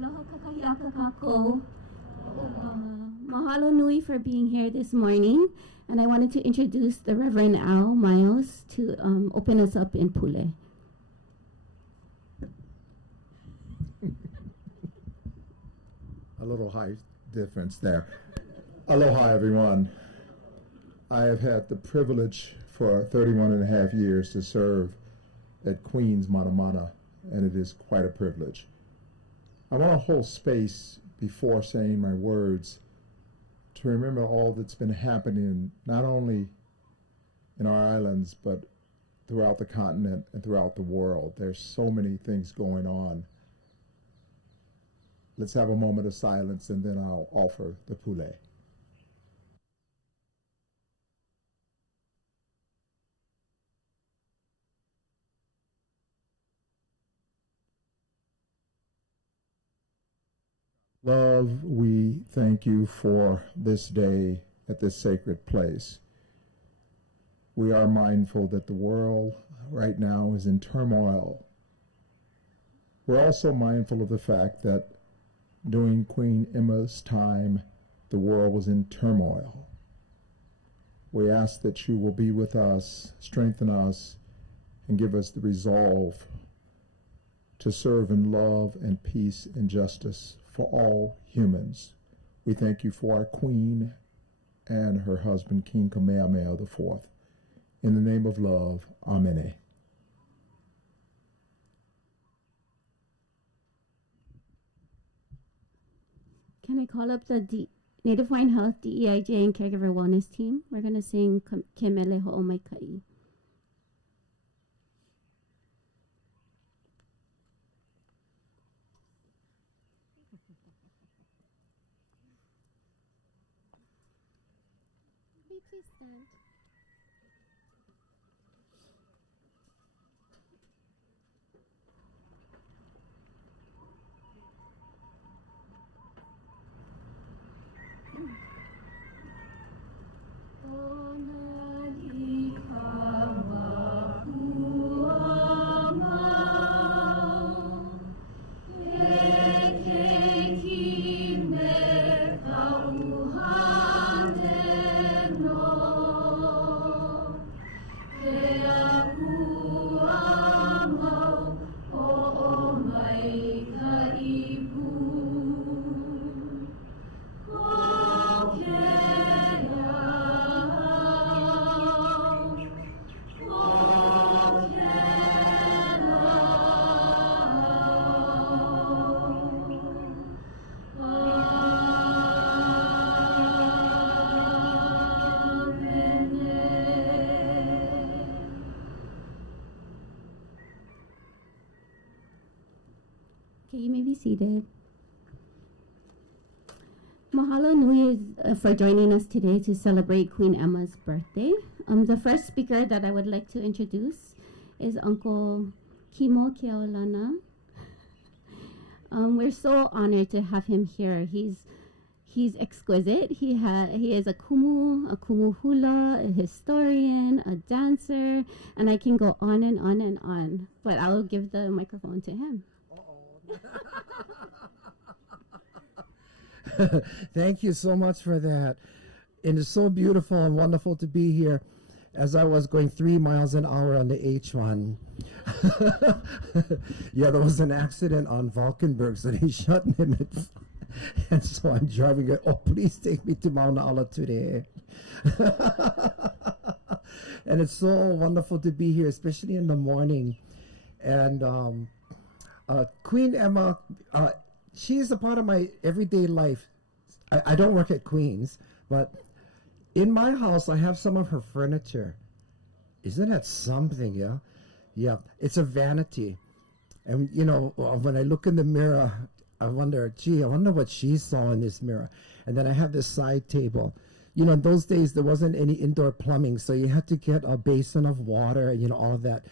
Aloha kakahiaka kako. Mahalo nui for being here this morning. And I wanted to introduce the Reverend Al Miles to open us up in Pule. A little height difference there. Aloha, everyone. I have had the privilege for 31 and a half years to serve at Queen's Manamana, and it is quite a privilege. I want to hold space before saying my words to remember all that's been happening, not only in our islands, but throughout the continent and throughout the world. There's so many things going on. Let's have a moment of silence, and then I'll offer the poulet. Love, we thank you for this day at this sacred place. We are mindful that the world right now is in turmoil. We're also mindful of the fact that during Queen Emma's time, the world was in turmoil. We ask that you will be with us, strengthen us, and give us the resolve to serve in love and peace and justice for all humans. We thank you for our Queen and her husband, King Kamehameha IV. In the name of love, Amen. Can I call up the Native Hawaiian Health, DEIJ, and Caregiver Wellness team? We're going to sing Kemele Ho'omaikai. Please stand. Okay, you may be seated. Mahalo nui for joining us today to celebrate Queen Emma's birthday. The first speaker that I would like to introduce is Uncle Kimo Keaolana. We're so honored to have him here. He's exquisite. He is a kumu hula, a historian, a dancer, and I can go on and on and on. But I will give the microphone to him. Thank you so much for that. It is so beautiful and wonderful to be here as I was going 3 miles an hour on the H1. Yeah, there was an accident on Valkenburg, so they shut limits. And so I'm driving it. Oh, please take me to Mauna Ala today. And it's so wonderful to be here, especially in the morning. And Queen Emma, she is a part of my everyday life. I don't work at Queen's, but in my house, I have some of her furniture. Isn't that something, yeah? Yeah, it's a vanity. And, you know, when I look in the mirror, I wonder what she saw in this mirror. And then I have this side table. You know, in those days, there wasn't any indoor plumbing, so you had to get a basin of water, you know, all of that.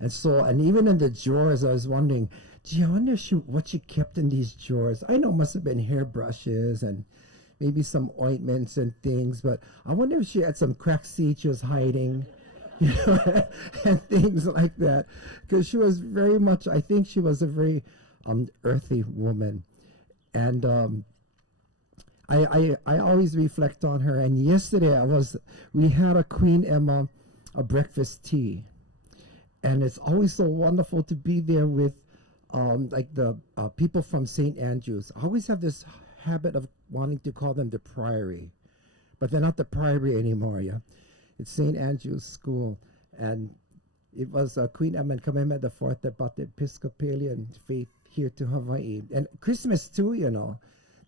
And so, and even in the drawers, I was wondering, gee, I wonder what she kept in these drawers. I know it must have been hairbrushes and maybe some ointments and things, but I wonder if she had some cracked seed she was hiding, you know, and things like that. Because she was very much, I think she was a very earthy woman. And I always reflect on her. And yesterday we had a Queen Emma a breakfast tea. And it's always so wonderful to be there with like the people from St. Andrews. I always have this habit of wanting to call them the Priory, but they're not the Priory anymore, yeah? It's St. Andrew's School. And it was Queen Emma and Kamehameha IV that brought the Episcopalian faith here to Hawaii. And Christmas too, you know.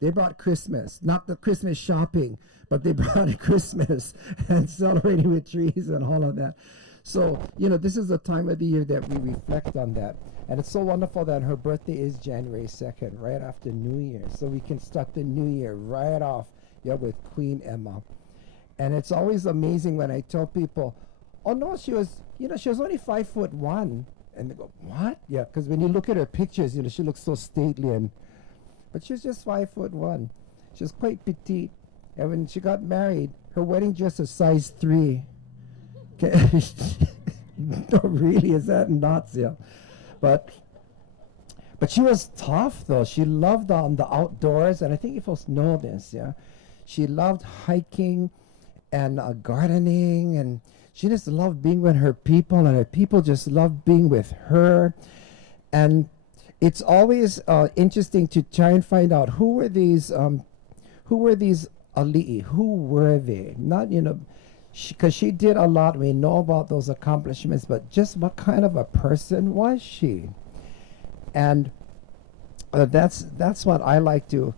They brought Christmas, not the Christmas shopping, but they brought Christmas and celebrating with trees and all of that. So, you know, this is the time of the year that we reflect on that. And it's so wonderful that her birthday is January 2nd, right after New Year. So we can start the new year right off, yeah, with Queen Emma. And it's always amazing when I tell people, oh no, she was only 5'1". And they go, what? Yeah, because when you look at her pictures, you know, she looks so stately, but she was just 5'1". She was quite petite. And when she got married, her wedding dress was size 3. No, really, is that nuts? Yeah. But she was tough, though. She loved the outdoors, and I think you folks know this, yeah. She loved hiking and gardening, and she just loved being with her people, and her people just loved being with her. And it's always interesting to try and find out who were these ali'i, who were they? Not, you know, because she did a lot. We know about those accomplishments, but just what kind of a person was she? And that's what I like to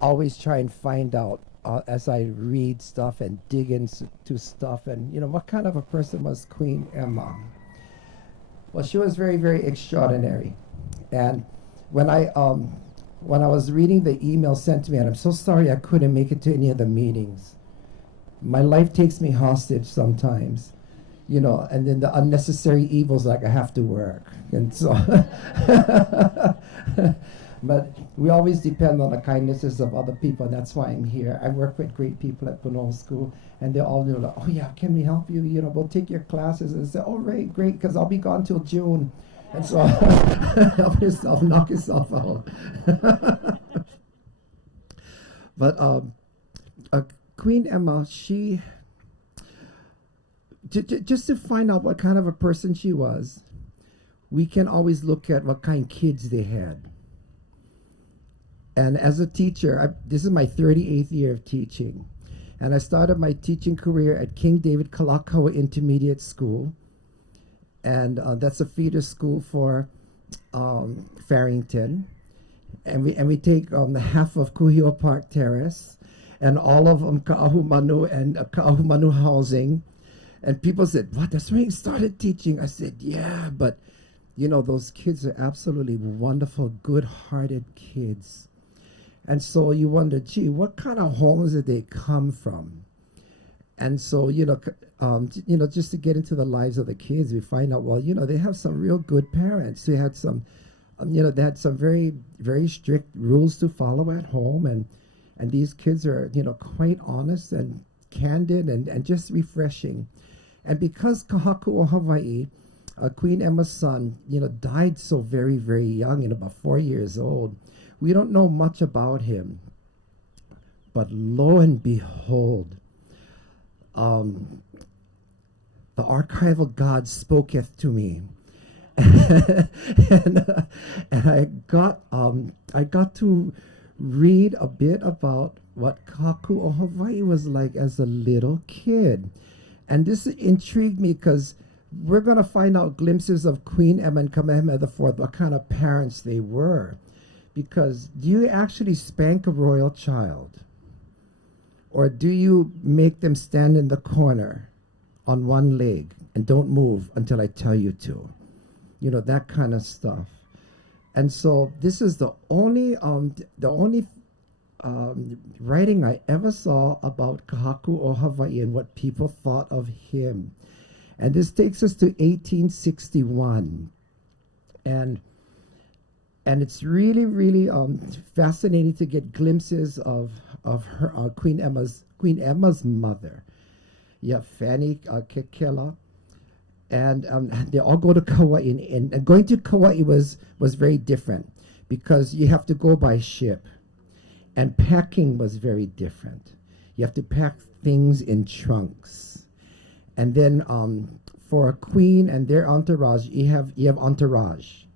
always try and find out as I read stuff and dig into stuff. And, you know, what kind of a person was Queen Emma? Well, she was very, very extraordinary. And when I was reading the email sent to me, and I'm so sorry I couldn't make it to any of the meetings. My life takes me hostage sometimes, you know, and then the unnecessary evils, like I have to work. And so, but we always depend on the kindnesses of other people, and that's why I'm here. I work with great people at Puno School, and they all know, like, oh yeah, can we help you? You know, we'll take your classes. And say, oh, right, great, because I'll be gone till June. And so, help yourself, knock yourself out. But Queen Emma, she, just to find out what kind of a person she was, we can always look at what kind of kids they had. And as a teacher, this is my 38th year of teaching. And I started my teaching career at King David Kalakaua Intermediate School. And that's a feeder school for Farrington. And we take the half of Kuhio Park Terrace and all of Ka'ahumanu and Ka'ahumanu housing. And people said, what, that's where you started teaching? I said, yeah, but you know, those kids are absolutely wonderful, good-hearted kids. And so you wonder, gee, what kind of homes did they come from? And so, you know, just to get into the lives of the kids, we find out, well, you know, they have some real good parents. They had some, they had some very, very strict rules to follow at home. And these kids are, you know, quite honest and candid and just refreshing. And because Kahaku o Hawaii, Queen Emma's son, you know, died so very, very young, about 4 years old, we don't know much about him. But lo and behold, the archival God spoketh to me, and I got to read a bit about what Kaku o Hawaii was like as a little kid, and this intrigued me because we're going to find out glimpses of Queen Emma and Kamehameha IV, what kind of parents they were, because do you actually spank a royal child? Or do you make them stand in the corner on one leg and don't move until I tell you to? You know, that kind of stuff. And so this is the only writing I ever saw about Kahaku o Hawaii and what people thought of him. And this takes us to 1861. And it's really, really fascinating to get glimpses of her Queen Emma's mother, Fanny Kekela, and they all go to Kauai. And going to Kauai was very different because you have to go by ship, and packing was very different. You have to pack things in trunks, and then for a queen and their entourage, you have entourage.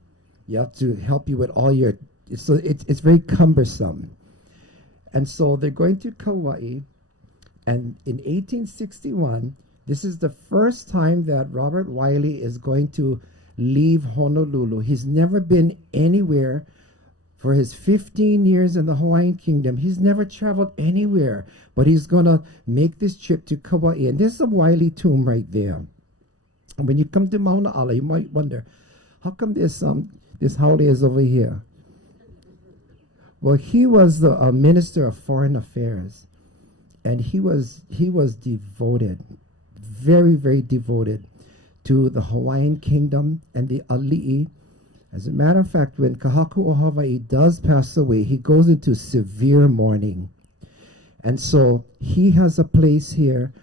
You have to help you with all your, so it's very cumbersome. And so they're going to Kauai, and in 1861, This is the first time that Robert Wiley is going to leave Honolulu. He's never been anywhere for his 15 years in the Hawaiian Kingdom. He's never traveled anywhere, but he's going to make this trip to Kauai. And there's a Wiley tomb right there. And when you come to Mauna Ala, you might wonder, how come this Haole is over here? Well, he was the Minister of Foreign Affairs, and he was devoted, very, very devoted to the Hawaiian Kingdom and the Ali'i. As a matter of fact, when Kahaku o Hawaii does pass away, he goes into severe mourning. And so he has a place here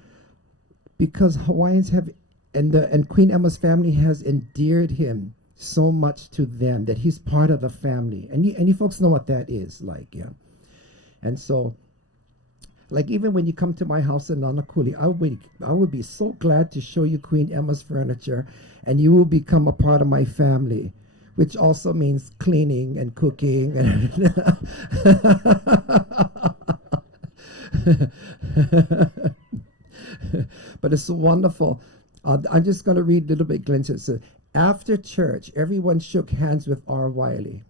because Hawaiians have, and Queen Emma's family has endeared him so much to them that he's part of the family. And you folks know what that is like, yeah. And so, like even when you come to my house in Nanakuli, I would be so glad to show you Queen Emma's furniture, and you will become a part of my family, which also means cleaning and cooking. But it's so wonderful. I'm just going to read a little bit glimpses. It says, after church, everyone shook hands with R. Wiley.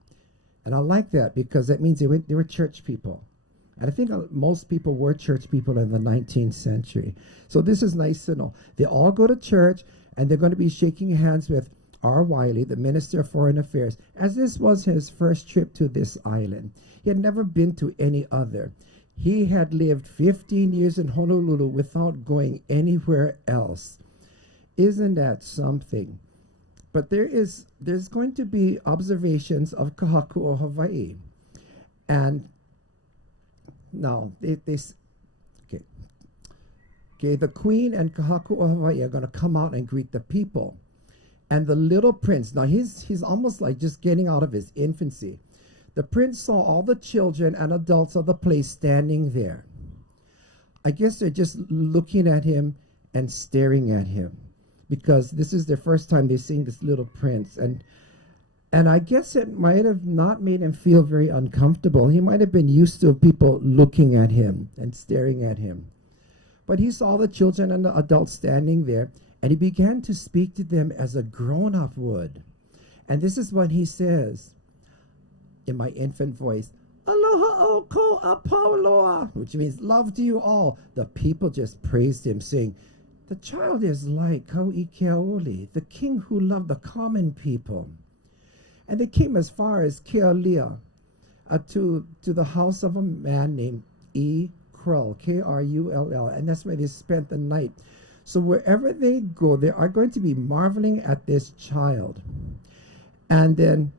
And I like that because that means they were church people. And I think most people were church people in the 19th century. So this is nice to know. They all go to church, and they're going to be shaking hands with R. Wiley, the Minister of Foreign Affairs, as this was his first trip to this island. He had never been to any other. He had lived 15 years in Honolulu without going anywhere else. Isn't that something? But there's going to be observations of Kahaku o Hawaii. And now, okay, the Queen and Kahaku o Hawaii are going to come out and greet the people. And the little prince, now he's almost like just getting out of his infancy. The prince saw all the children and adults of the place standing there. I guess they're just looking at him and staring at him, because this is their first time they've seen this little prince. And I guess it might have not made him feel very uncomfortable. He might have been used to people looking at him and staring at him. But he saw the children and the adults standing there, and he began to speak to them as a grown-up would. And this is what he says in my infant voice, Aloha o ko apauloa, which means love to you all. The people just praised him, saying, the child is like Kauikeaoli, the king who loved the common people. And they came as far as Kealia, to the house of a man named E. Krull, K-R-U-L-L, and that's where they spent the night. So wherever they go, they are going to be marveling at this child. And then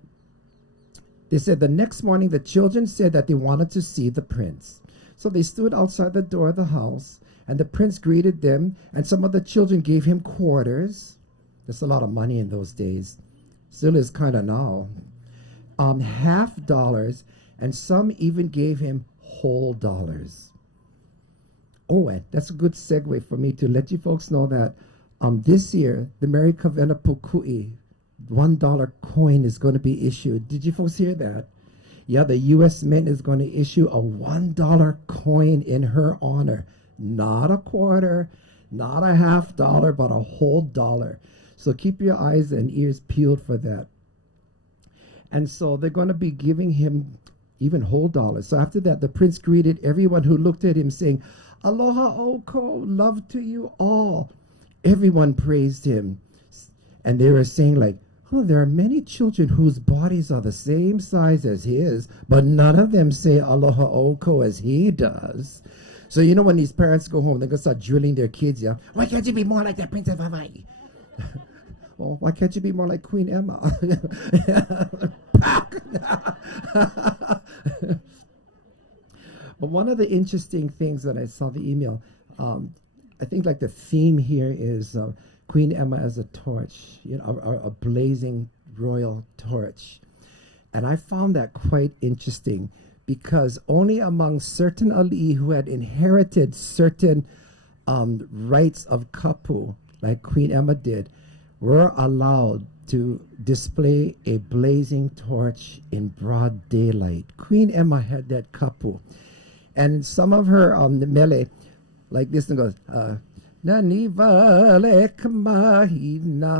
they said the next morning the children said that they wanted to see the prince. So they stood outside the door of the house, and the prince greeted them, and some of the children gave him quarters. There's a lot of money in those days. Still is kind of now. $50, and some even gave him whole dollars. Oh, and that's a good segue for me to let you folks know that this year, the Mary Kavena Pukui $1 coin is going to be issued. Did you folks hear that? Yeah, the U.S. Mint is going to issue a $1 coin in her honor. Not a quarter, not a $50, but a whole dollar. So keep your eyes and ears peeled for that. And so they're going to be giving him even whole dollars. So after that, the prince greeted everyone who looked at him, saying, Aloha oko, love to you all. Everyone praised him. And they were saying like, oh, there are many children whose bodies are the same size as his, but none of them say aloha oko as he does. So you know when these parents go home, they're going to start drilling their kids, yeah? Why can't you be more like that Prince of Hawaii? Well, why can't you be more like Queen Emma? But one of the interesting things that I saw the email, I think like the theme here is Queen Emma as a torch, you know, a blazing royal torch. And I found that quite interesting because only among certain ali'i who had inherited certain rights of kapu, like Queen Emma did, were allowed to display a blazing torch in broad daylight. Queen Emma had that kapu. And some of her mele, like this one goes, Nani vale kamahina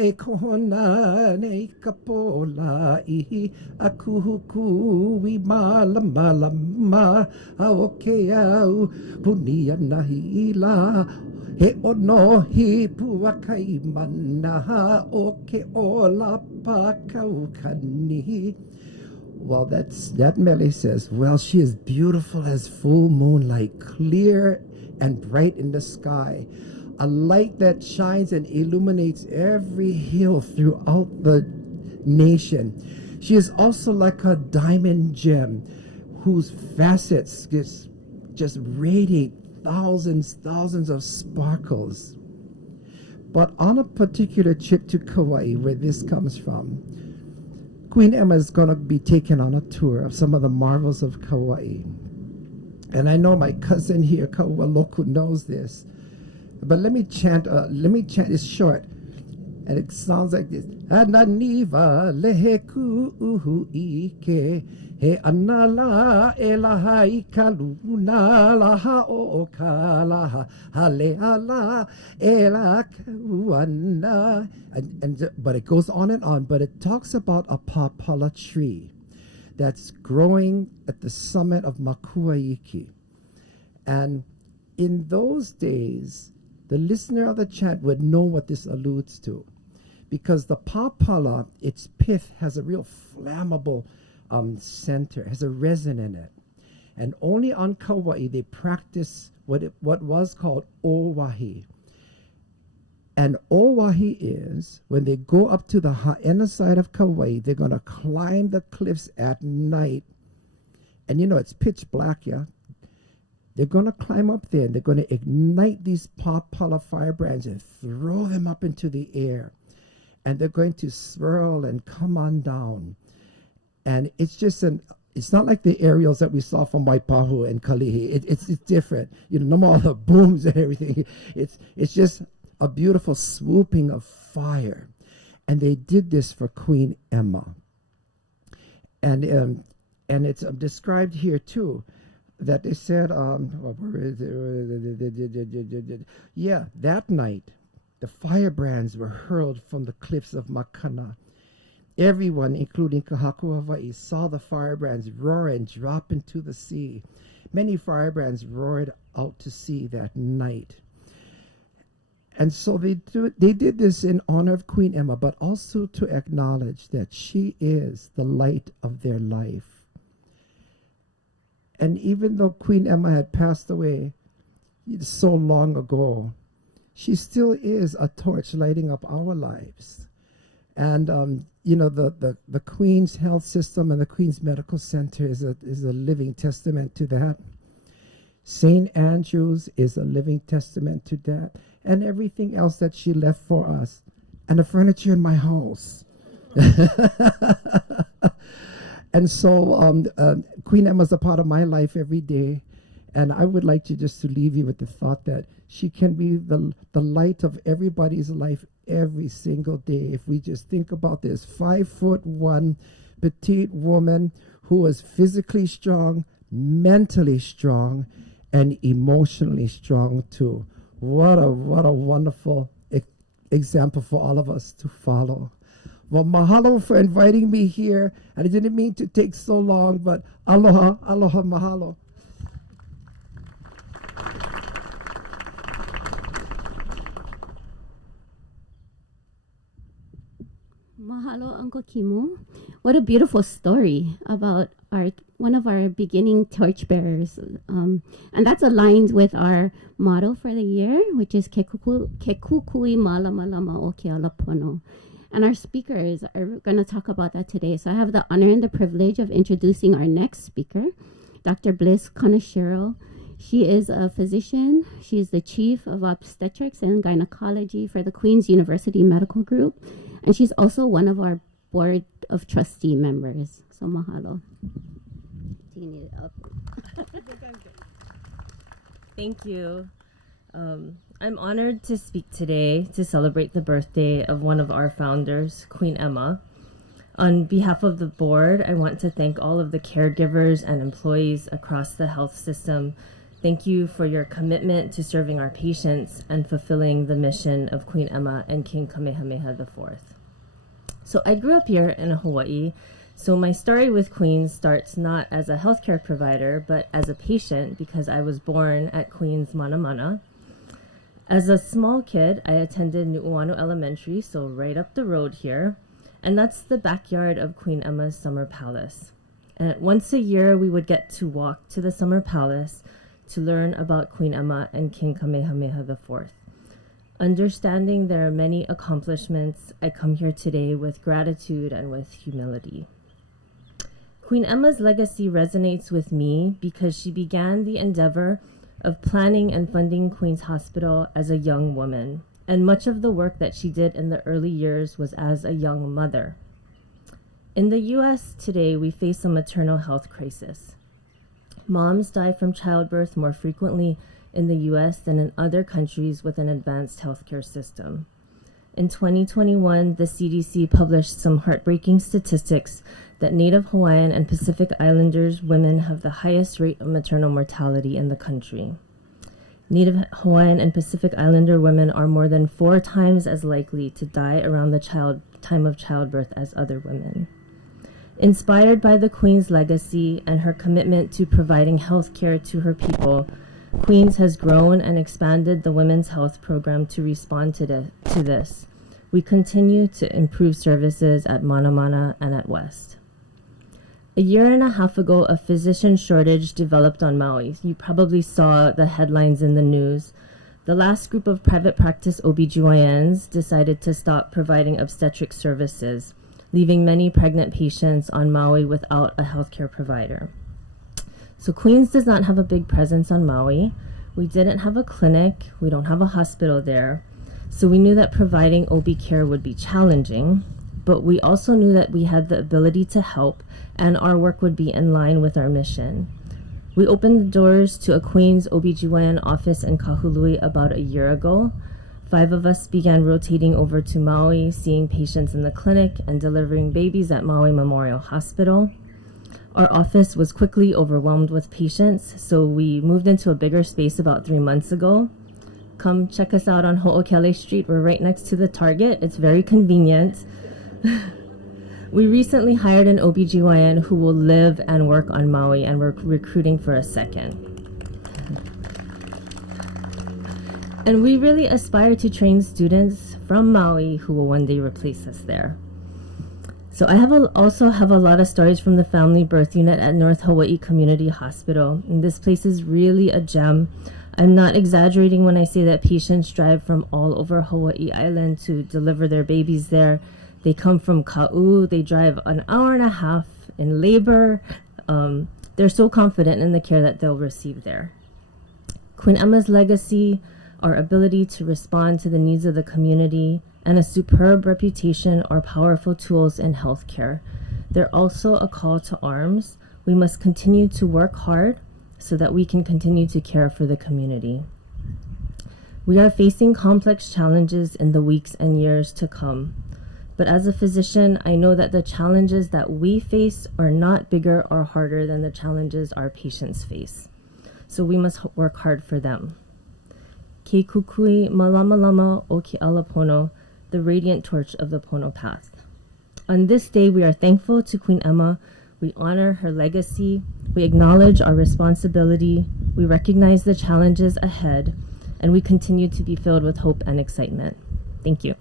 e kona ne kapola I akuhuku I malamalama aoke au punia nahila he ono hi puakai mana oke ola pakaukani. Well, that Melly says, well, she is beautiful as full moonlight, clear and bright in the sky, a light that shines and illuminates every hill throughout the nation. She is also like a diamond gem whose facets just radiate thousands of sparkles. But on a particular trip to Kauai, where this comes from, Queen Emma is going to be taken on a tour of some of the marvels of Kauai. And I know my cousin here, Kaualoku, knows this. But let me chant, it's short. And it sounds like this. Ananiva leheku uhu ike he anala elahai kaluna laha okalaha hale ala elakuana. But it goes on and on. But it talks about a papala tree that's growing at the summit of Makuaiki. And in those days, the listener of the chant would know what this alludes to. Because the papala, its pith has a real flammable center, has a resin in it. And only on Kauai they practice what was called owahi. And owahi is, when they go up to the ha'ena side of Kauai, they're going to climb the cliffs at night. And you know, it's pitch black, yeah? They're going to climb up there, and they're going to ignite these papala firebrands and throw them up into the air. And they're going to swirl and come on down. And it's just it's not like the aerials that we saw from Waipahu and Kalihi. It's different. You know, no more all the booms and everything. It's just a beautiful swooping of fire. And they did this for Queen Emma. And it's described here too, that they said, yeah, that night, the firebrands were hurled from the cliffs of Makana. Everyone, including Kahaku Hawaii, saw the firebrands roar and drop into the sea. Many firebrands roared out to sea that night. And so they did this in honor of Queen Emma, but also to acknowledge that she is the light of their life. And even though Queen Emma had passed away so long ago, she still is a torch lighting up our lives. And, you know, the Queen's health system and the Queen's medical center is a living testament to that. St. Andrew's is a living testament to that. And everything else that she left for us. And the furniture in my house. And so Queen Emma's a part of my life every day. And I would like to just to leave you with the thought that she can be the light of everybody's life every single day. If we just think about this 5'1" petite woman who was physically strong, mentally strong, and emotionally strong too. What a wonderful example for all of us to follow. Well, mahalo for inviting me here. And I didn't mean to take so long, but aloha, aloha, mahalo. Mahalo, Uncle Kimu. What a beautiful story about one of our beginning torchbearers. And that's aligned with our motto for the year, which is Ke kukui malamalama o ke alapono. And our speakers are going to talk about that today. So I have the honor and the privilege of introducing our next speaker, Dr. Bliss Konashiro. She is a physician. She is the chief of obstetrics and gynecology for the Queen's University Medical Group. And she's also one of our board of trustee members. So mahalo. Thank you. I'm honored to speak today to celebrate the birthday of one of our founders, Queen Emma. On behalf of the board, I want to thank all of the caregivers and employees across the health system Thank you for your commitment to serving our patients and fulfilling the mission of Queen Emma and King Kamehameha IV. So I grew up here in Hawaii, so my story with Queens starts not as a healthcare provider, but as a patient because I was born at Queens Manamana. As a small kid, I attended Nu'uanu Elementary, so right up the road here, and that's the backyard of Queen Emma's Summer Palace. And once a year, we would get to walk to the Summer Palace to learn about Queen Emma and King Kamehameha IV. Understanding there are many accomplishments, I come here today with gratitude and with humility. Queen Emma's legacy resonates with me because she began the endeavor of planning and funding Queen's Hospital as a young woman, and much of the work that she did in the early years was as a young mother. In the US today, we face a maternal health crisis. Moms die from childbirth more frequently in the US than in other countries with an advanced healthcare system. In 2021, the CDC published some heartbreaking statistics that Native Hawaiian and Pacific Islanders women have the highest rate of maternal mortality in the country. Native Hawaiian and Pacific Islander women are more than 4 times as likely to die around the time of childbirth as other women. Inspired by the Queen's legacy and her commitment to providing health care to her people, Queens has grown and expanded the Women's Health Program to respond to this. We continue to improve services at Manamana and at West. A year and a half ago, a physician shortage developed on Maui. You probably saw the headlines in the news. The last group of private practice OBGYNs decided to stop providing obstetric services, leaving many pregnant patients on Maui without a healthcare provider. So Queens does not have a big presence on Maui. We didn't have a clinic. We don't have a hospital there. So we knew that providing OB care would be challenging, but we also knew that we had the ability to help and our work would be in line with our mission. We opened the doors to a Queens OBGYN office in Kahului about a year ago. 5 of us began rotating over to Maui, seeing patients in the clinic and delivering babies at Maui Memorial Hospital. Our office was quickly overwhelmed with patients, so we moved into a bigger space about 3 months ago. Come check us out on Ho'okele Street. We're right next to the Target. It's very convenient. We recently hired an OBGYN who will live and work on Maui, and we're recruiting for a second. And we really aspire to train students from Maui who will one day replace us there. So I also have a lot of stories from the family birth unit at North Hawaii Community Hospital. And this place is really a gem. I'm not exaggerating when I say that patients drive from all over Hawaii Island to deliver their babies there. They come from Ka'u, they drive an hour and a half in labor. They're so confident in the care that they'll receive there. Queen Emma's legacy, our ability to respond to the needs of the community, and a superb reputation are powerful tools in healthcare. They're also a call to arms. We must continue to work hard so that we can continue to care for the community. We are facing complex challenges in the weeks and years to come. But as a physician, I know that the challenges that we face are not bigger or harder than the challenges our patients face. So we must work hard for them. Ke kukui malamalama o ke ala pono, the radiant torch of the Pono path. On this day, we are thankful to Queen Emma. We honor her legacy. We acknowledge our responsibility. We recognize the challenges ahead, and we continue to be filled with hope and excitement. Thank you.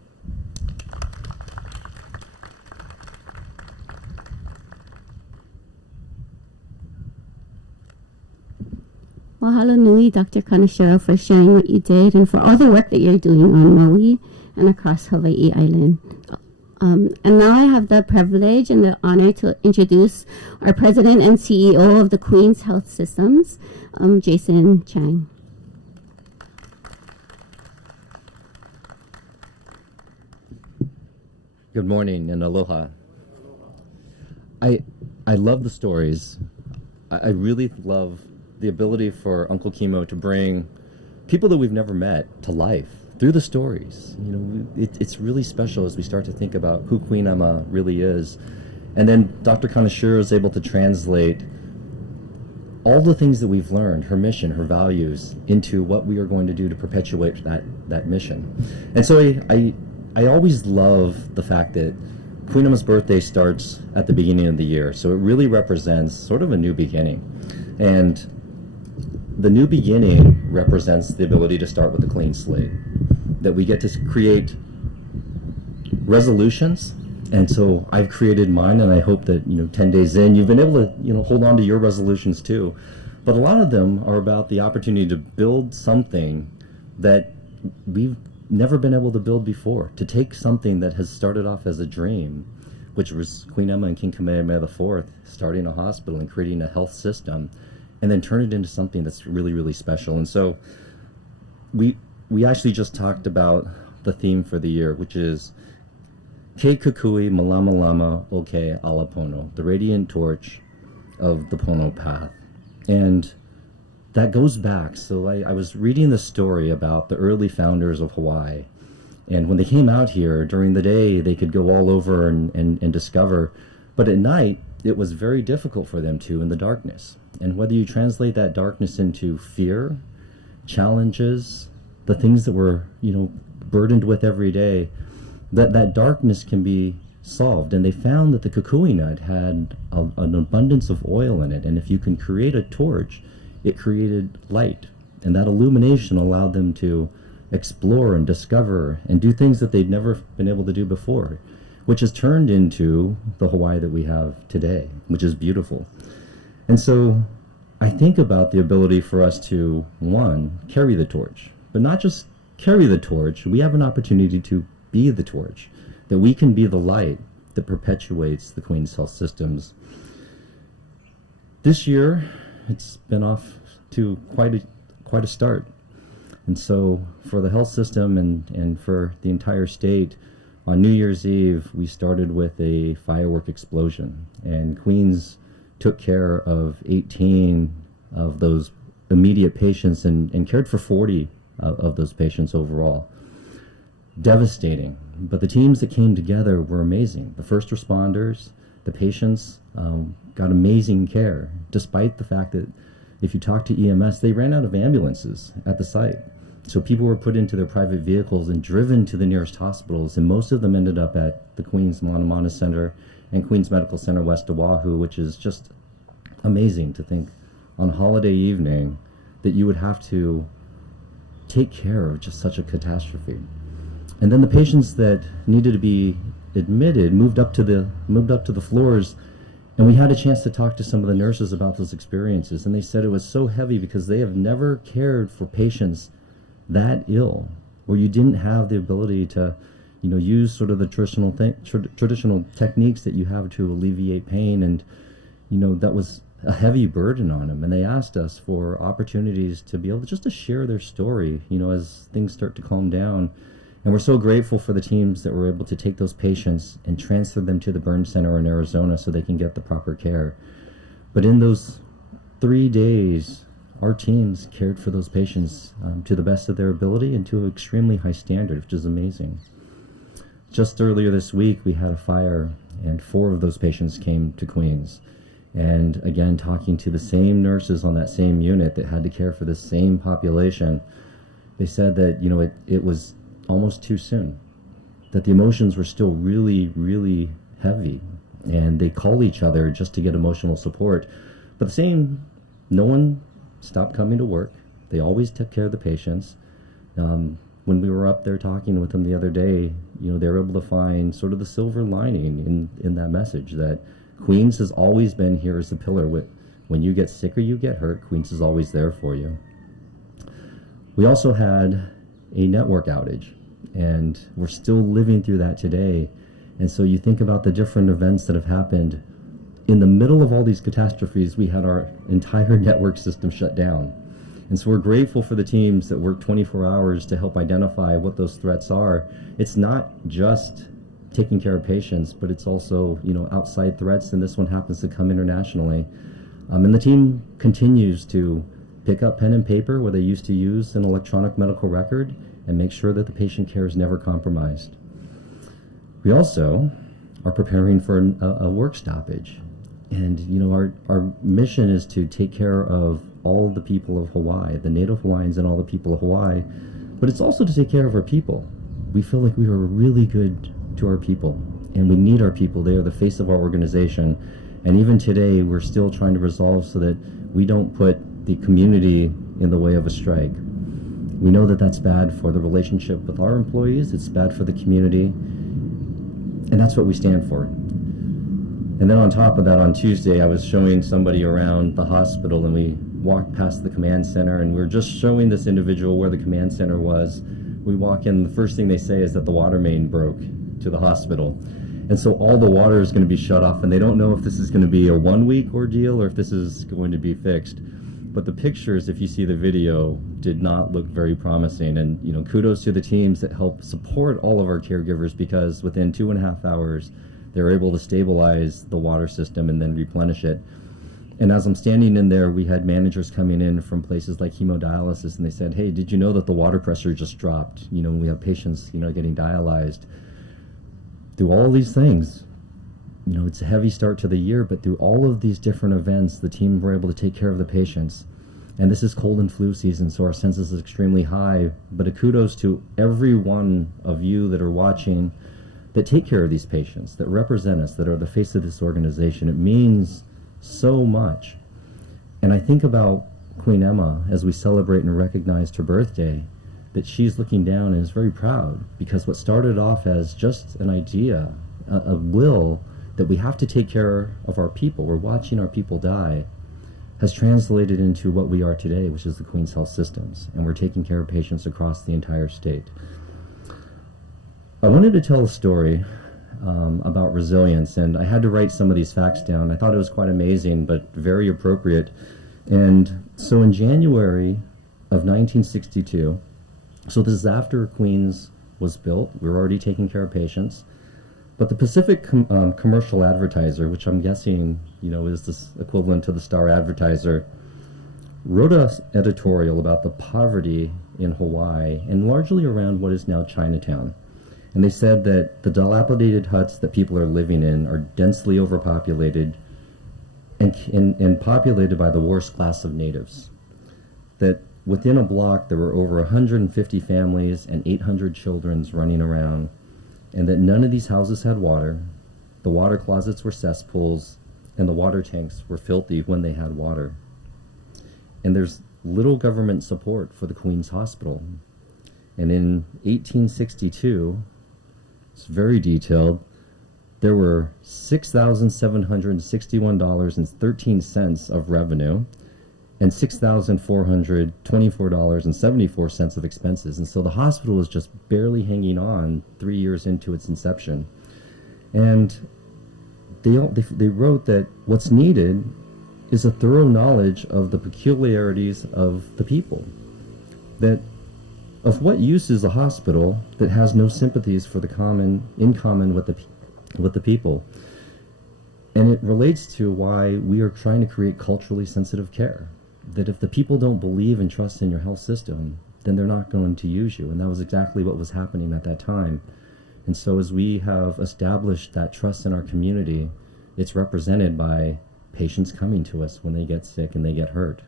Mahalo nui, Dr. Kaneshiro, for sharing what you did and for all the work that you're doing on Maui and across Hawaii Island. And now I have the privilege and the honor to introduce our president and CEO of the Queens Health Systems, Jason Chang. Good morning and aloha. I love the stories. I really love the ability for Uncle Kimo to bring people that we've never met to life through the stories. You know, it's really special as we start to think about who Queen Emma really is. And then Dr. Kaneshiro is able to translate all the things that we've learned, her mission, her values, into what we are going to do to perpetuate that mission. And so I always love the fact that Queen Emma's birthday starts at the beginning of the year, so it really represents sort of a new beginning. And the new beginning represents the ability to start with a clean slate, that we get to create resolutions. And so I've created mine, and I hope that 10 days in, you've been able to hold on to your resolutions too. But a lot of them are about the opportunity to build something that we've never been able to build before, to take something that has started off as a dream, which was Queen Emma and King Kamehameha IV starting a hospital and creating a health system, and then turn it into something that's really, really special. And so we actually just talked about the theme for the year, which is Ke Kukui Malama Lama Oke Alapono, the radiant torch of the Pono path. And that goes back. So I was reading the story about the early founders of Hawaii. And when they came out here, during the day, they could go all over and discover. But at night, it was very difficult for them to in the darkness. And whether you translate that darkness into fear, challenges, the things that we're, burdened with every day, that darkness can be solved. And they found that the kukui nut had an abundance of oil in it. And if you can create a torch, it created light. And that illumination allowed them to explore and discover and do things that they'd never been able to do before, which has turned into the Hawaii that we have today, which is beautiful. And so I think about the ability for us to, one, carry the torch, but not just carry the torch. We have an opportunity to be the torch, that we can be the light that perpetuates the Queen's health systems. This year, it's been off to quite a start. And so for the health system and for the entire state, on New Year's Eve, we started with a firework explosion. And Queens took care of 18 of those immediate patients and cared for 40 of those patients overall. Devastating. But the teams that came together were amazing. The first responders, the patients got amazing care, despite the fact that if you talk to EMS, they ran out of ambulances at the site. So people were put into their private vehicles and driven to the nearest hospitals, and most of them ended up at the Queens Mana Center and Queens Medical Center West Oahu, which is just amazing to think on a holiday evening that you would have to take care of just such a catastrophe. And then the patients that needed to be admitted moved up to the floors, and we had a chance to talk to some of the nurses about those experiences, and they said it was so heavy because they have never cared for patients that ill, where you didn't have the ability to, use sort of the traditional techniques that you have to alleviate pain, and that was a heavy burden on them. And they asked us for opportunities to be able to share their story, as things start to calm down. And we're so grateful for the teams that were able to take those patients and transfer them to the burn center in Arizona so they can get the proper care. But in those 3 days, our teams cared for those patients to the best of their ability and to an extremely high standard, which is amazing. Just earlier this week, we had a fire, and 4 of those patients came to Queens. And again, talking to the same nurses on that same unit that had to care for the same population, they said that, it was almost too soon, that the emotions were still really, really heavy, and they call each other just to get emotional support. But the same, no one stopped coming to work. They always took care of the patients. When we were up there talking with them the other day, they were able to find sort of the silver lining in that message, that Queens has always been here as a pillar. When you get sick or you get hurt, Queens is always there for you. We also had a network outage, and we're still living through that today. And so you think about the different events that have happened. In the middle of all these catastrophes, we had our entire network system shut down. And so we're grateful for the teams that work 24 hours to help identify what those threats are. It's not just taking care of patients, but it's also, outside threats, and this one happens to come internationally. And the team continues to pick up pen and paper where they used to use an electronic medical record and make sure that the patient care is never compromised. We also are preparing for a work stoppage. And, you know, our mission is to take care of all the people of Hawaii, the Native Hawaiians and all the people of Hawaii, but it's also to take care of our people. We feel like we are really good to our people, and we need our people. They are the face of our organization. And even today, we're still trying to resolve so that we don't put the community in the way of a strike. We know that that's bad for the relationship with our employees, it's bad for the community, and that's what we stand for. And then on top of that, on Tuesday, I was showing somebody around the hospital, and we walked past the command center, and we were just showing this individual where the command center was. We walk in, the first thing they say is that the water main broke to the hospital. And so all the water is going to be shut off, and they don't know if this is going to be a 1-week ordeal or if this is going to be fixed. But the pictures, if you see the video, did not look very promising. And, you know, kudos to the teams that help support all of our caregivers, because within 2.5 hours, they were able to stabilize the water system and then replenish it. And as I'm standing in there, we had managers coming in from places like hemodialysis, and they said, hey, did you know that the water pressure just dropped? You know, when we have patients, you know, getting dialyzed. Through all these things, you know, it's a heavy start to the year, but through all of these different events, the team were able to take care of the patients. And this is cold and flu season, so our census is extremely high. But a kudos to every one of you that are watching that take care of these patients, that represent us, that are the face of this organization. It means so much. And I think about Queen Emma as we celebrate and recognize her birthday, that she's looking down and is very proud, because what started off as just an idea, a will that we have to take care of our people, we're watching our people die, has translated into what we are today, which is the Queen's Health Systems, and we're taking care of patients across the entire state. I wanted to tell a story about resilience, and I had to write some of these facts down. I thought it was quite amazing, but very appropriate. And so in January of 1962, so this is after Queens was built, we were already taking care of patients, but the Pacific Commercial Advertiser, which I'm guessing, you know, is this equivalent to the Star Advertiser, wrote an editorial about the poverty in Hawaii and largely around what is now Chinatown. And they said that the dilapidated huts that people are living in are densely overpopulated and populated by the worst class of natives. That within a block there were over 150 families and 800 children running around, and that none of these houses had water. The water closets were cesspools, and the water tanks were filthy when they had water. And there's little government support for the Queen's Hospital. And in 1862, it's very detailed, there were $6,761.13 of revenue and $6,424.74 of expenses. And so the hospital was just barely hanging on 3 years into its inception. And they wrote that what's needed is a thorough knowledge of the peculiarities of the people. That of what use is a hospital that has no sympathies for the in common with the people? And it relates to why we are trying to create culturally sensitive care. That if the people don't believe and trust in your health system, then they're not going to use you. And that was exactly what was happening at that time. And so as we have established that trust in our community, it's represented by patients coming to us when they get sick and they get hurt.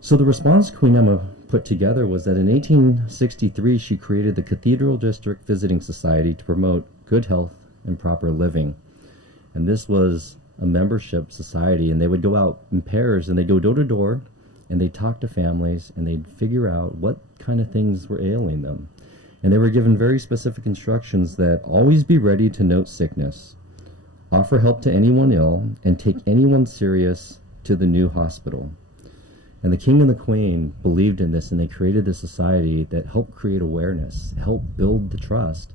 So the response Queen Emma put together was that in 1863, she created the Cathedral District Visiting Society to promote good health and proper living. And this was a membership society, and they would go out in pairs, and they'd go door to door, and they'd talk to families, and they'd figure out what kind of things were ailing them. And they were given very specific instructions that always be ready to note sickness, offer help to anyone ill, and take anyone serious to the new hospital. And the King and the Queen believed in this, and they created this society that helped create awareness, helped build the trust,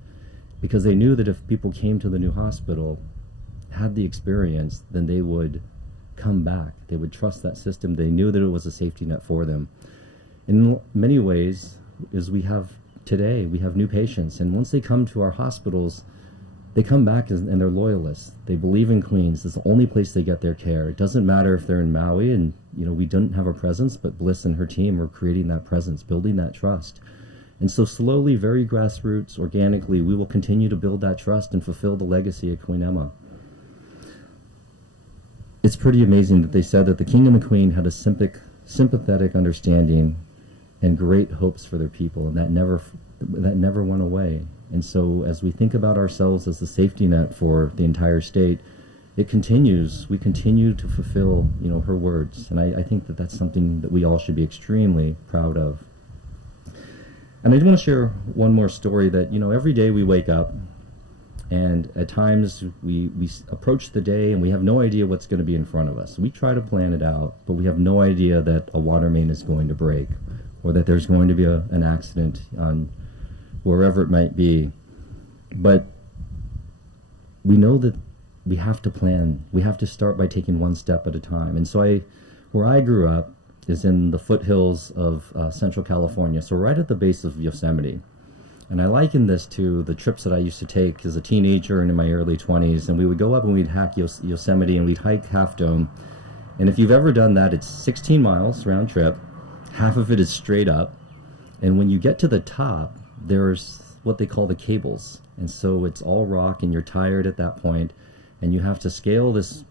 because they knew that if people came to the new hospital, had the experience, then they would come back. They would trust that system. They knew that it was a safety net for them. In many ways, as we have today, we have new patients, and once they come to our hospitals, they come back and they're loyalists. They believe in Queens. It's the only place they get their care. It doesn't matter if they're in Maui and, you know, we don't have a presence, but Bliss and her team are creating that presence, building that trust. And so slowly, very grassroots, organically, we will continue to build that trust and fulfill the legacy of Queen Emma. it's pretty amazing that they said that the king and the queen had a sympathetic understanding and great hopes for their people, and that never went away. And so as we think about ourselves as the safety net for the entire state, we continue to fulfill, her words. And I think that that's something that we all should be extremely proud of. And I do want to share one more story that, every day we wake up, and at times we approach the day and we have no idea what's going to be in front of us. We try to plan it out, but we have no idea that a water main is going to break, or that there's going to be an accident on wherever it might be. But we know that we have to plan. We have to start by taking one step at a time. And so where I grew up is in the foothills of Central California, so right at the base of Yosemite. And I liken this to the trips that I used to take as a teenager and in my early 20s. And we would go up and we'd hack Yosemite, and we'd hike Half Dome. And if you've ever done that, it's 16 miles round trip. Half of it is straight up. And when you get to the top, there's what they call the cables. And so it's all rock, and you're tired at that point, and you have to scale this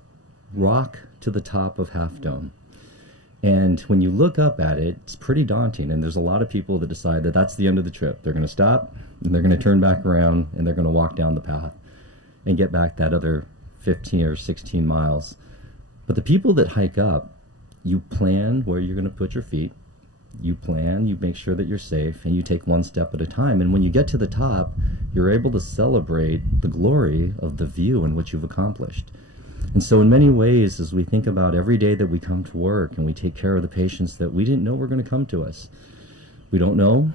rock to the top of Half Dome. And when you look up at it, it's pretty daunting. And there's a lot of people that decide that that's the end of the trip. They're going to stop, and they're going to turn back around, and they're going to walk down the path and get back that other 15 or 16 miles. But the people that hike up, you plan where you're going to put your feet. You plan, you make sure that you're safe, and you take one step at a time. And when you get to the top, you're able to celebrate the glory of the view and what you've accomplished. And so in many ways, as we think about every day that we come to work and we take care of the patients that we didn't know were going to come to us, we don't know,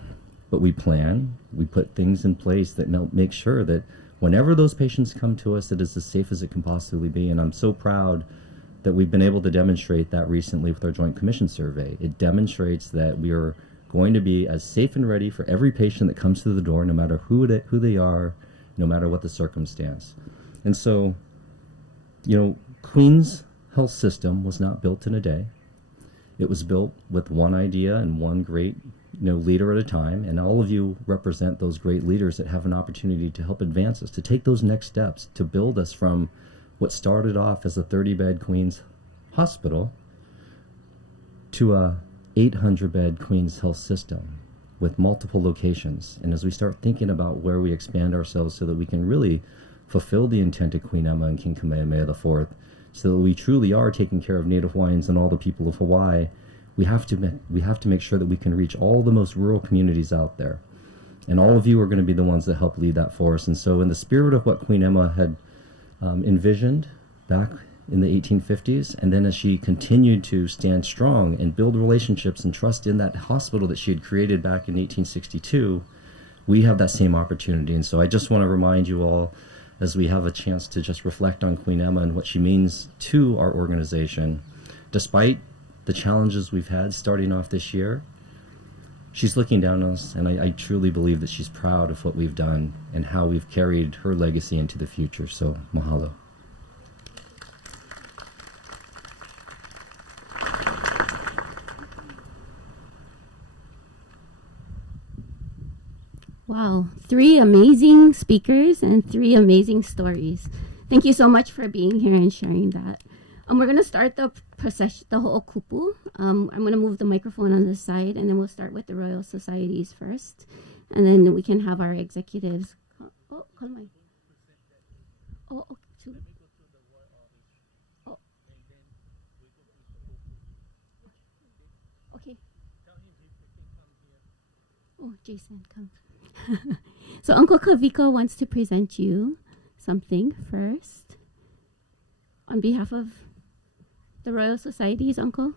but we plan, we put things in place that make sure that whenever those patients come to us, it is as safe as it can possibly be. And I'm so proud that we've been able to demonstrate that recently with our Joint Commission survey. It demonstrates that we are going to be as safe and ready for every patient that comes through the door, no matter who they are, no matter what the circumstance. And so, Queen's health system was not built in a day. It was built with one idea and one great leader at a time, and all of you represent those great leaders that have an opportunity to help advance us, to take those next steps, to build us from what started off as a 30-bed Queen's hospital to a 800-bed Queen's health system with multiple locations. And as we start thinking about where we expand ourselves so that we can really fulfill the intent of Queen Emma and King Kamehameha IV, so that we truly are taking care of Native Hawaiians and all the people of Hawaii, we have to make sure that we can reach all the most rural communities out there. And all of you are going to be the ones that help lead that for us. And so in the spirit of what Queen Emma had envisioned back in the 1850s, and then as she continued to stand strong and build relationships and trust in that hospital that she had created back in 1862, we have that same opportunity. And so I just want to remind you all, as we have a chance to just reflect on Queen Emma and what she means to our organization, despite the challenges we've had starting off this year, she's looking down on us, and I truly believe that she's proud of what we've done and how we've carried her legacy into the future. So, mahalo. Wow, 3 amazing speakers and 3 amazing stories. Thank you so much for being here and sharing that. We're going to start the procession, the ho'okupu. I'm going to move the microphone on this side, and then we'll start with the Royal Societies first. And then we can have our executives. Oh, call my. Oh, okay. Oh. Okay. Oh, Jason, come. So Uncle Kavika wants to present you something first on behalf of the Royal Societies, Uncle.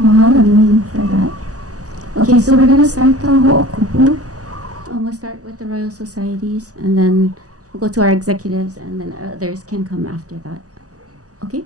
Mahalo nui for that. Okay, so we're gonna start the ho'okupu. We'll start with the Royal Societies, and then we'll go to our executives, and then others can come after that. Okay?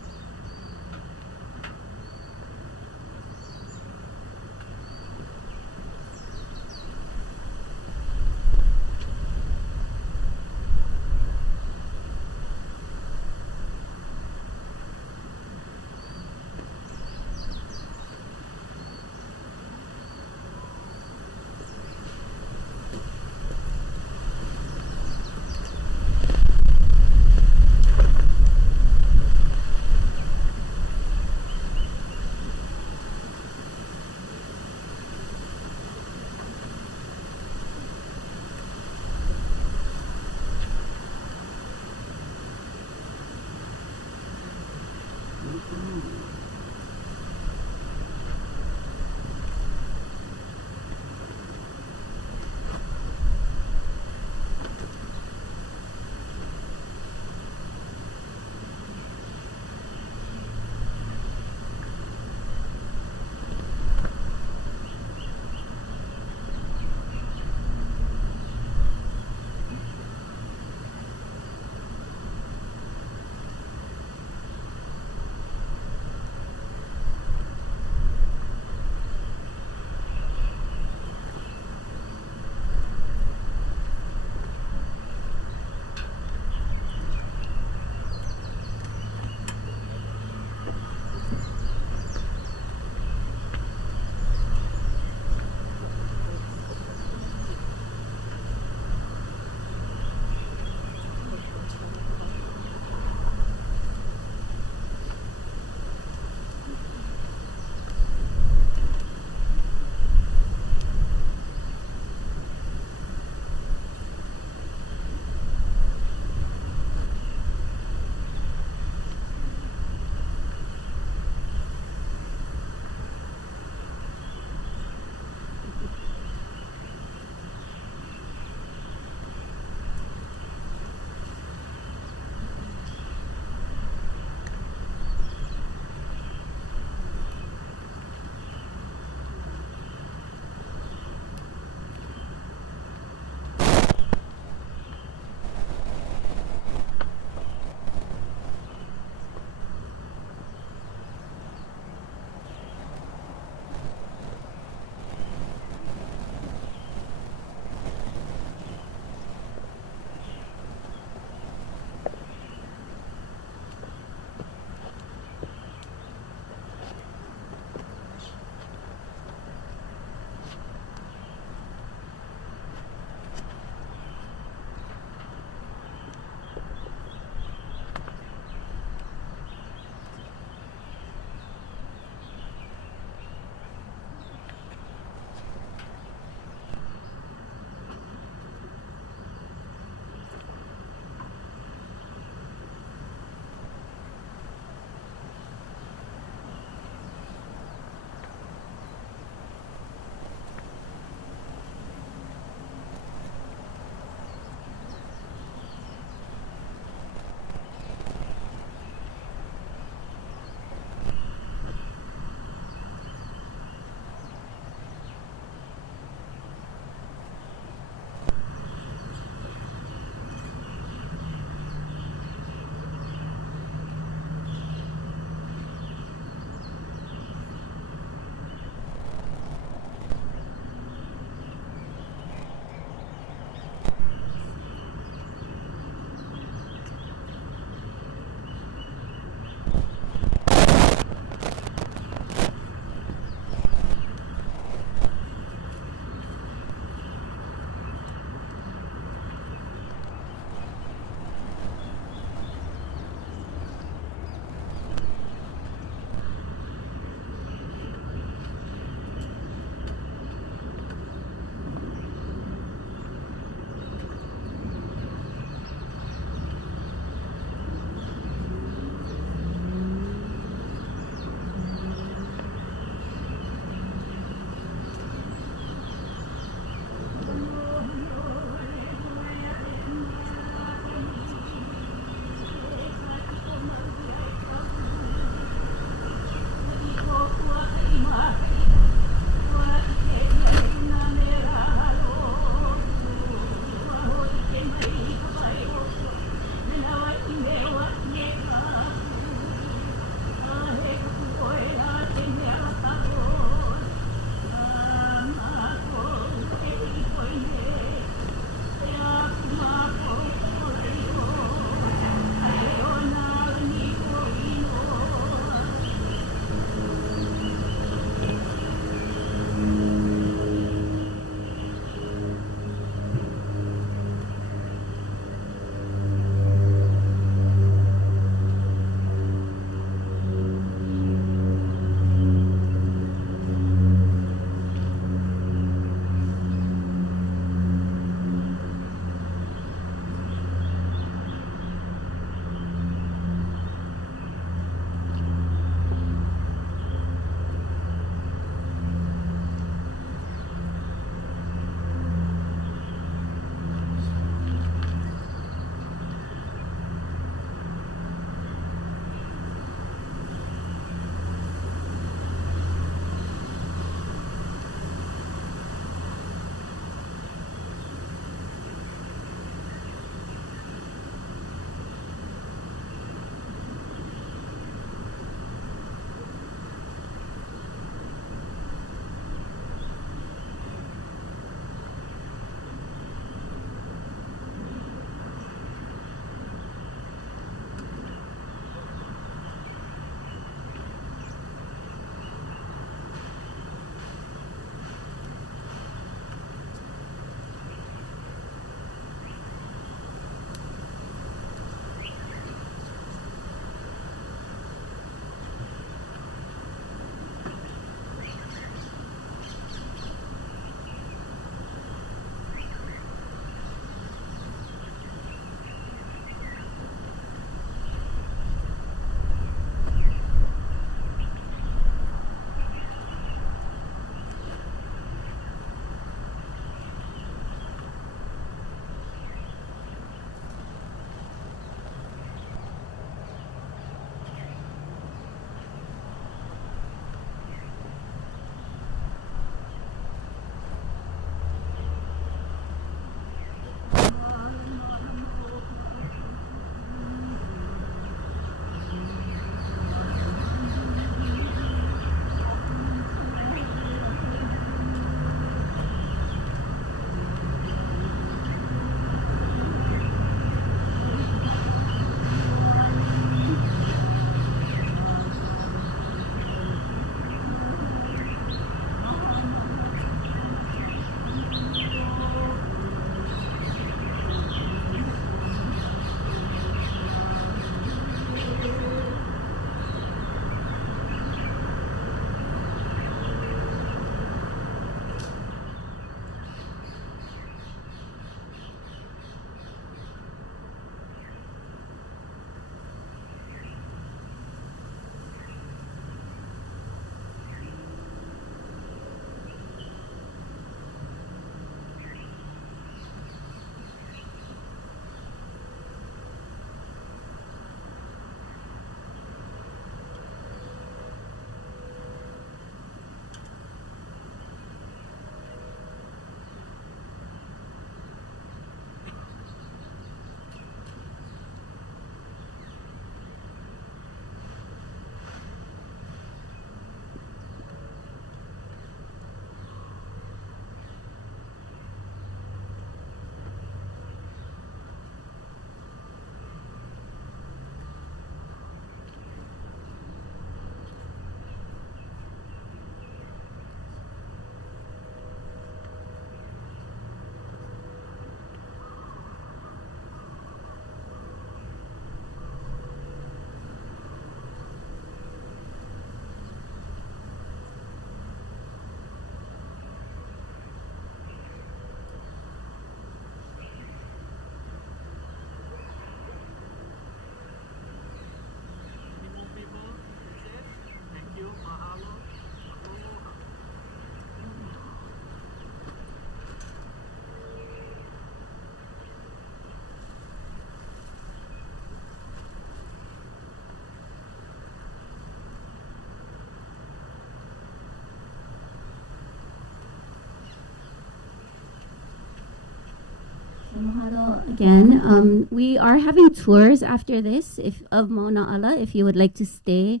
Mahalo again. We are having tours after this of Mauna Ala, if you would like to stay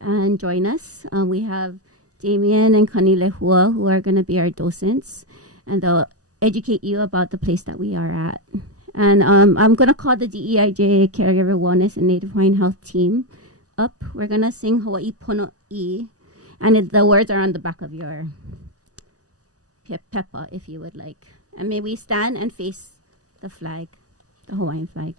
and join us. We have Damien and Kani Lehua, who are going to be our docents, and they'll educate you about the place that we are at. And I'm going to call the DEIJ Caregiver Wellness and Native Hawaiian Health team up. We're going to sing Hawaii Pono'i, and the words are on the back of your pepa, if you would like. And may we stand and face the flag, the Hawaiian flag.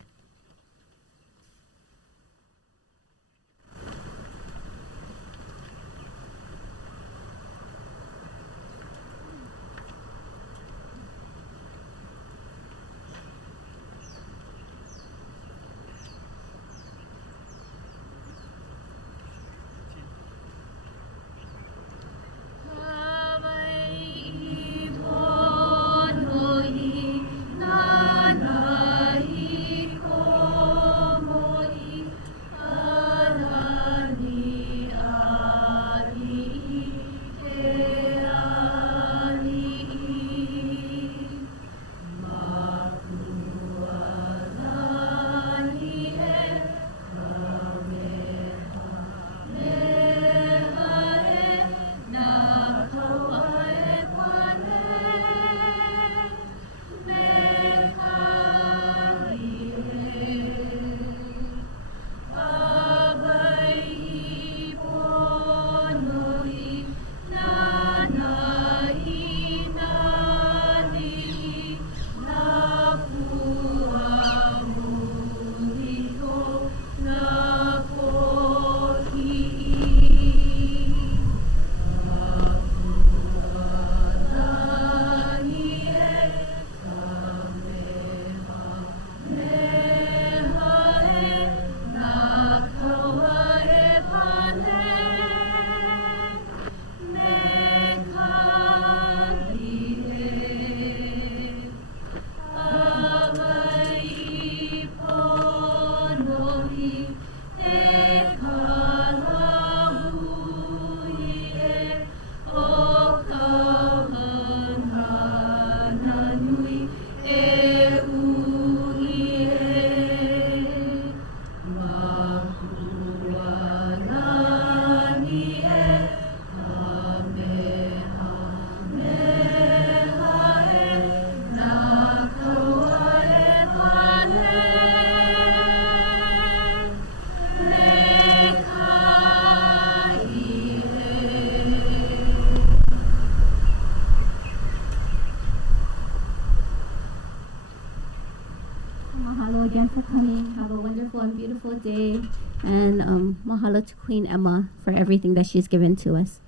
Mahalo again for coming. Have a wonderful and beautiful day. And mahalo to Queen Emma for everything that she's given to us.